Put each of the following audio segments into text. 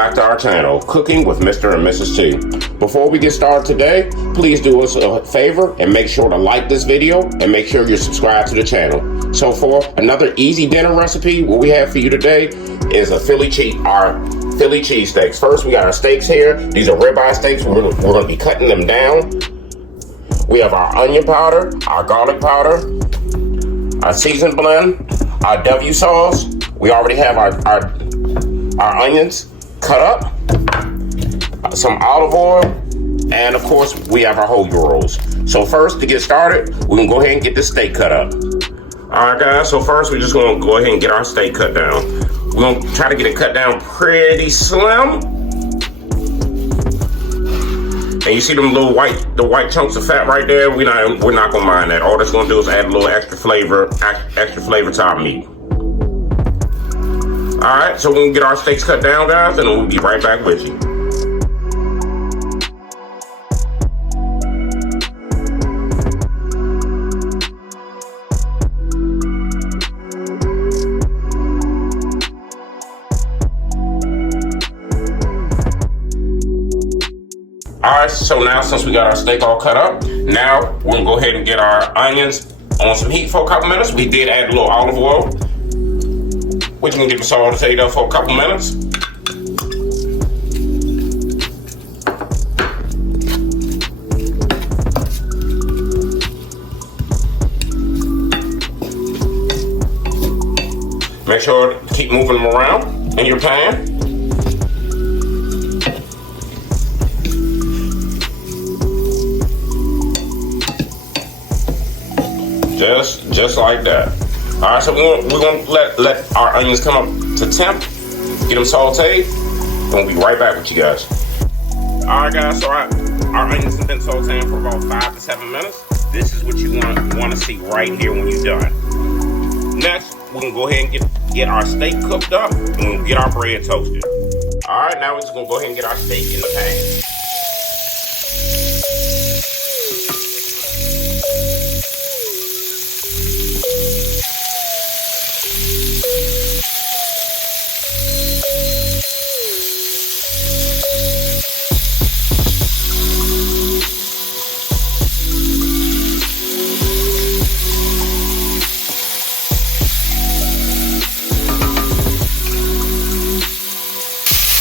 back to our channel, Cooking with Mr. and Mrs. T. Before we get started today, please do us a favor and make sure to like this video and make sure you're subscribed to the channel. So for another easy dinner recipe, what we have for you today is our Philly cheesesteaks. First, we got our steaks here. These are ribeye steaks. We're going to be cutting them down. We have our onion powder, our garlic powder, our seasoned blend, our W sauce. We already have our onions cut up, some olive oil, and of course we have our hoagie rolls. So first, to get started, we're gonna go ahead and get this steak cut up. All right, guys, so first we're just gonna go ahead and get our steak cut down. We're gonna try to get it cut down pretty slim. And you see them little white chunks of fat right there? We're not gonna mind that. All that's gonna do is add a little extra flavor to our meat. All right, so we're gonna get our steaks cut down, guys, and we'll be right back with you. All right, so now since we got our steak all cut up, now we're gonna go ahead and get our onions on some heat for a couple minutes. We did add a little olive oil. We're just gonna get the sauteed up for a couple minutes. Make sure to keep moving them around in your pan. Just like that. All right, so we're gonna let our onions come up to temp, get them sauteed, and we'll be right back with you guys. All right, guys, so our onions have been sauteing for about 5 to 7 minutes. This is what you want to see right here when you're done. Next, we're gonna go ahead and get our steak cooked up, and we'll get our bread toasted. All right, now we're just gonna go ahead and get our steak in the pan.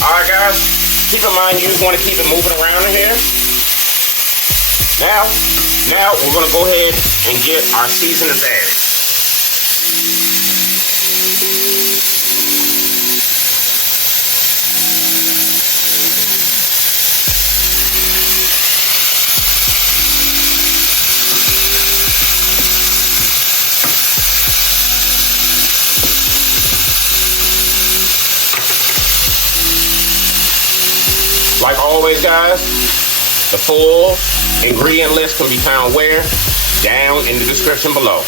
Alright guys, keep in mind you just want to keep it moving around in here. Now we're going to go ahead and get our seasonings added. Like always, guys, the full ingredient list can be found where? Down in the description below.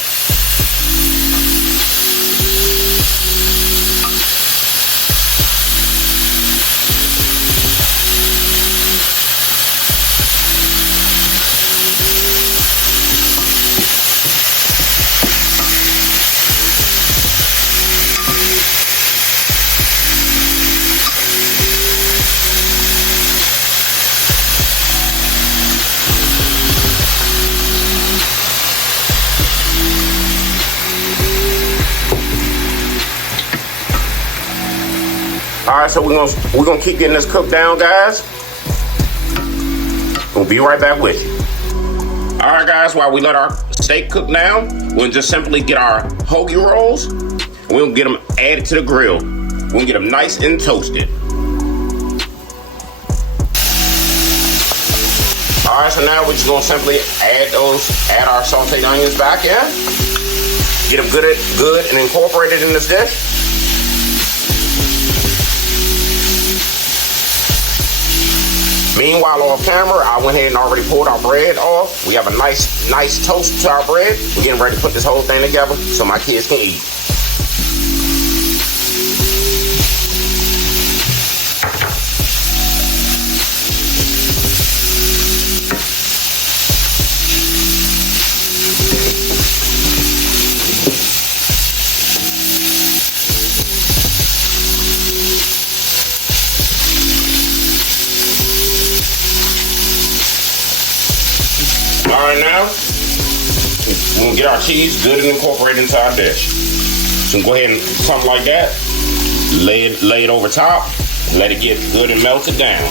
All right, so we're gonna keep getting this cooked down, guys. We'll be right back with you. All right, guys, while we let our steak cook down, we'll just simply get our hoagie rolls. We'll get them added to the grill. We'll get them nice and toasted. All right, so now we're just gonna simply add our sauteed onions back in. Get them good and incorporated in this dish. Meanwhile, off camera, I went ahead and already pulled our bread off. We have a nice toast to our bread. We're getting ready to put this whole thing together so my kids can eat. We're gonna get our cheese good and incorporated into our dish. So go ahead and something like that. Lay it over top. Let it get good and melted down.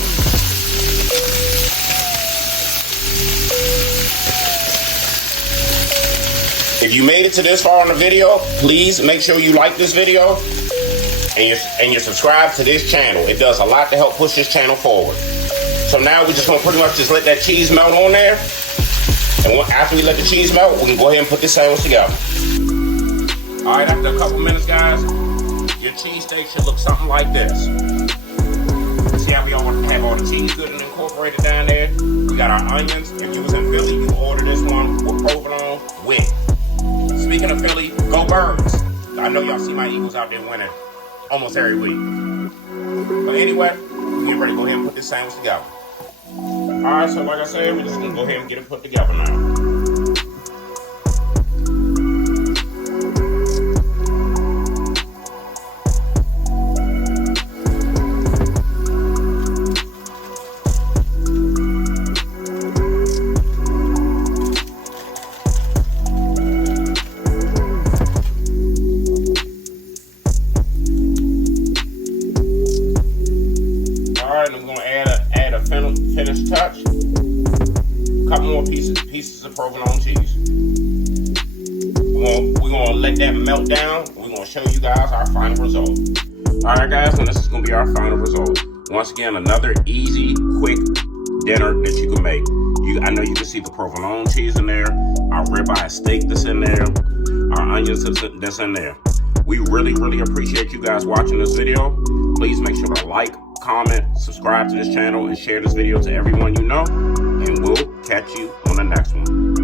If you made it to this far in the video, please make sure you like this video and you're subscribed to this channel. It does a lot to help push this channel forward. So now we're just gonna pretty much just let that cheese melt on there. And after we let the cheese melt, we can go ahead and put this sandwich together. All right, after a couple minutes, guys, your cheesesteak should look something like this. See how we have all the cheese good and incorporated down there? We got our onions. If you was in Philly, you can order this one with provolone with. Speaking of Philly, go Birds. I know y'all see my Eagles out there winning almost every week. But anyway, we're getting ready to go ahead and put this sandwich together. Alright, so like I said, we're just going to go ahead and get it put together now. Alright, I'm going to add a finished touch. A couple more pieces of provolone cheese. We're going to let that melt down. We're going to show you guys our final result. Alright guys, and this is going to be our final result. Once again, another easy, quick dinner that you can make. I know you can see the provolone cheese in there, our ribeye steak that's in there, our onions that's in there. We really, really appreciate you guys watching this video. Please make sure to like, comment, subscribe to this channel, and share this video to everyone you know. And we'll catch you on the next one.